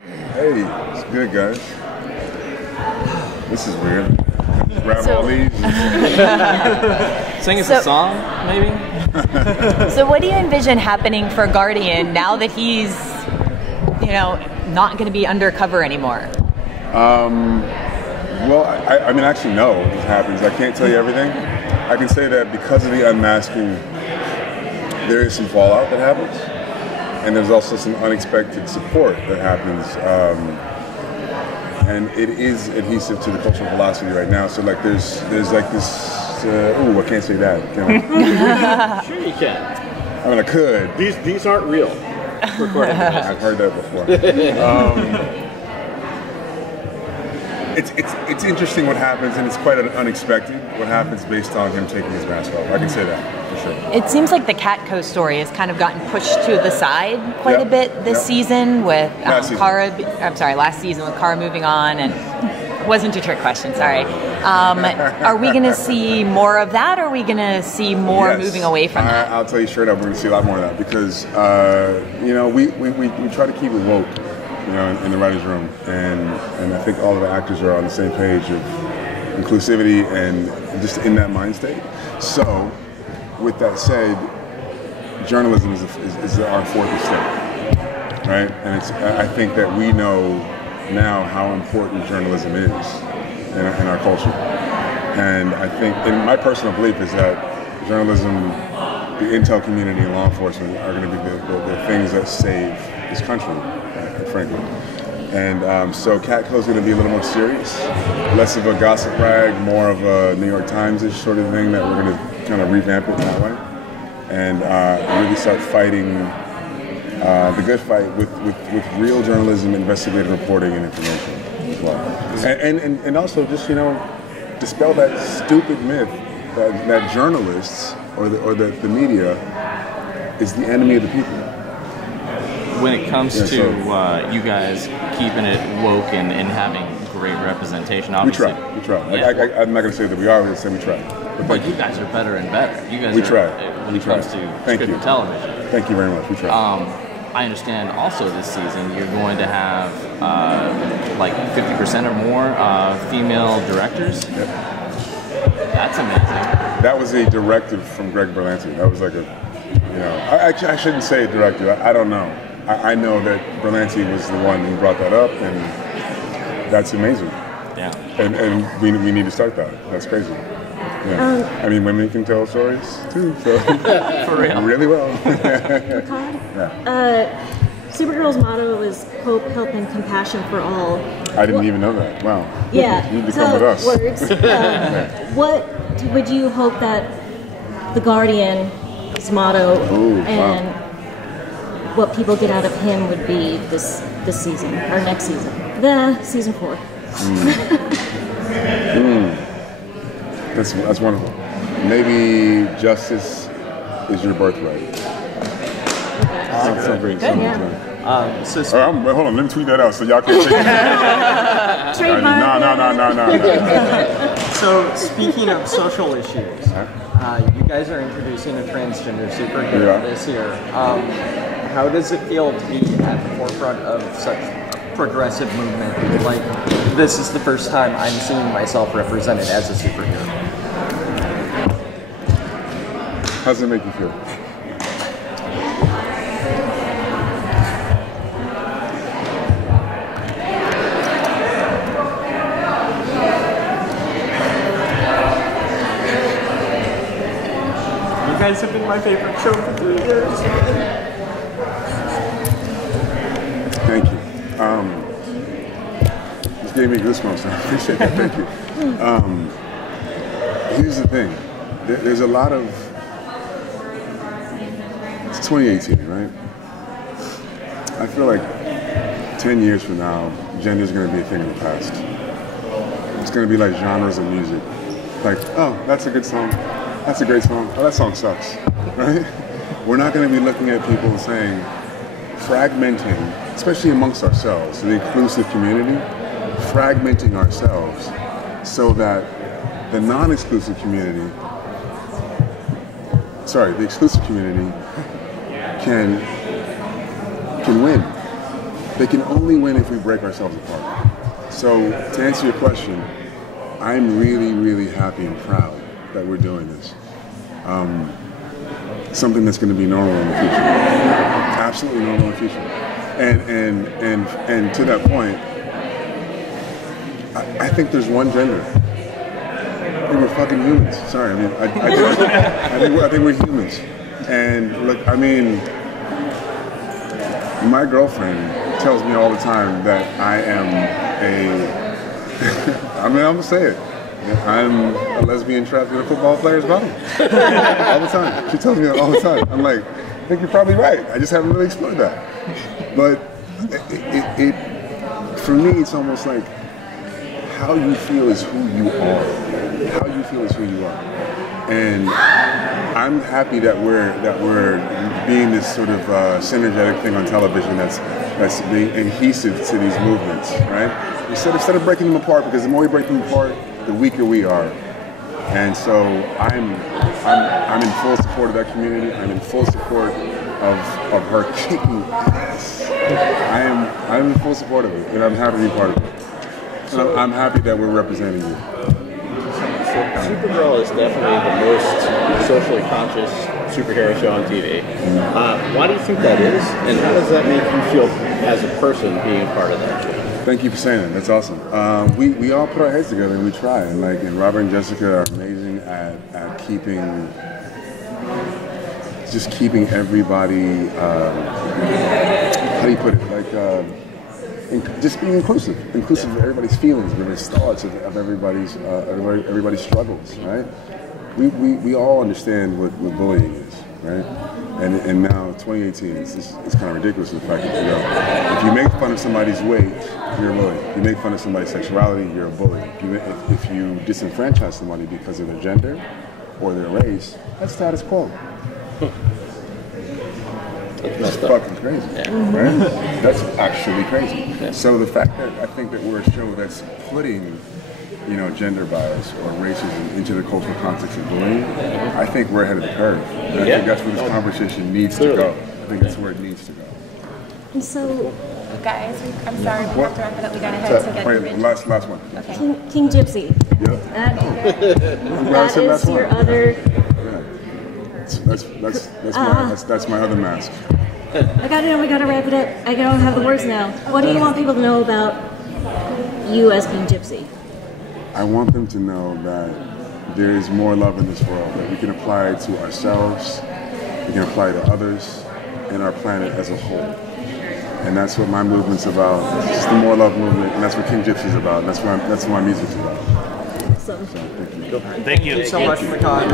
Hey, it's good, guys. This is weird. Just grab all these. Sing us a song, maybe? So what do you envision happening for Guardian now that he's, not going to be undercover anymore? Well, I mean, actually, no, this happens. I can't tell you everything. I can say that because of the unmasking, there is some fallout that happens. And there's also some unexpected support that happens. And it is adhesive to the cultural velocity right now. So like there's like this, I can't say that. Can I? Sure you can. I mean, I could. These aren't real. Recording I've heard that before. It's interesting what happens, and it's quite unexpected what happens based on him taking his mask off. I can say that, for sure. It seems like the Catco story has kind of gotten pushed to the side quite a bit this season with Kara, last season with Kara moving on, and wasn't a trick question, sorry. Are we going to see more of that, or are we going to see more moving away from that? I'll tell you straight up, we're going to see a lot more of that because, we try to keep it woke. In the writer's room, and I think all of the actors are on the same page of inclusivity and just in that mind state. So, with that said, journalism is our fourth estate, right? And I think that we know now how important journalism is in our culture. And I think, and my personal belief is that journalism, the intel community, and law enforcement are going to be the things that save this country. Frankly. And so Catco's going to be a little more serious, less of a gossip rag, more of a New York Times-ish sort of thing that we're going to kind of revamp it that way. And really start fighting the good fight with real journalism, investigative reporting, and information as well. And also just, dispel that stupid myth that journalists or the media is the enemy of the people. When it comes to you guys keeping it woke and having great representation, obviously. We try. Yeah. I'm not going to say that we are, I'm going to say we try. But you guys are better and better. You guys we try. When it comes to scripted television. Thank you very much. We try. I understand also this season you're going to have like 50% or more female directors. Yep. That's amazing. That was a directive from Greg Berlanti. That was like I shouldn't say a directive. I don't know. I know that Berlanti was the one who brought that up, and that's amazing. Yeah. And we need to start that. That's crazy. Yeah. I mean, women can tell stories too. So for real. Really well. Supergirl's motto is hope, help, and compassion for all. I didn't even know that. Wow. Yeah. You need to come with us. Words. What would you hope that the Guardian's motto and what people get out of him would be this season, or next season, season 4. That's wonderful. Maybe justice is your birthright. Sounds great. Good, hold on, let me tweet that out so y'all can check it out. No. So speaking of social issues, you guys are introducing a transgender superhero this year. How does it feel to be at the forefront of such a progressive movement? Like, this is the first time I'm seeing myself represented as a superhero. How does it make you feel? You guys have been my favorite show for 3 years. Thank you. This gave me goosebumps. I appreciate that. Thank you. Here's the thing. There's a lot of... It's 2018, right? I feel like 10 years from now, gender is going to be a thing of the past. It's going to be like genres of music. Like, oh, that's a good song. That's a great song. Oh, that song sucks. Right? We're not going to be looking at people and saying, fragmenting, especially amongst ourselves, the inclusive community, fragmenting ourselves so that the non-exclusive community, the exclusive community can win. They can only win if we break ourselves apart. So to answer your question, I'm really, really happy and proud that we're doing this. Something that's going to be normal in the future. Absolutely normal in the future. And to that point, I think there's one gender. I think we're fucking humans. Sorry, I mean, I think we're humans. And look, I mean, my girlfriend tells me all the time that I am I mean, I'm gonna say it. I'm a lesbian trapped in a football player's body. All the time. She tells me that all the time. I'm like, I think you're probably right. I just haven't really explored that. But for me, it's almost like how you feel is who you are. How you feel is who you are. And I'm happy that we're being this sort of synergetic thing on television that's being adhesive to these movements, right? Instead of breaking them apart, because the more we break them apart, the weaker we are. And so I'm in full support of that community. I'm in full support of her kicking ass. I'm in full support of it, and I'm happy to be part of it. And I'm happy that we're representing you. Supergirl is definitely the most socially conscious superhero show on TV. Why do you think that is, and how does that make you feel as a person being part of that show? Thank you for saying that. That's awesome. We all put our heads together and we try. And Robert and Jessica are amazing at keeping everybody. How do you put it? Just being inclusive of everybody's feelings, of everybody's thoughts, of everybody's struggles. Right? We all understand what bullying is, right? And now 2018, it's kind of ridiculous the fact that if you make fun of somebody's weight, you're a bully. If you make fun of somebody's sexuality, you're a bully. If you disenfranchise somebody because of their gender or their race, that's status quo. That's fucking crazy, right? That's actually crazy. Yeah. So the fact that I think that we're a show that's putting, gender bias or racism into the cultural context of bullying, I think we're ahead of the curve. And I think that's where this conversation needs to go. I think that's where it needs to go. And so, guys, I'm sorry, we have to wrap it up. We got to head to get Wait, last one. Okay. King Gypsy. Yep. That is your other. That's my other mask. I gotta wrap it up. I don't have the words now. What do you want people to know about you as King Gypsy? I want them to know that there is more love in this world, that we can apply it to ourselves, we can apply it to others, and our planet as a whole. And that's what my movement's about. It's just the more love movement, and that's what King Gypsy's about. And that's what my music's about. So, thank you. Thank you so much, Mehcad.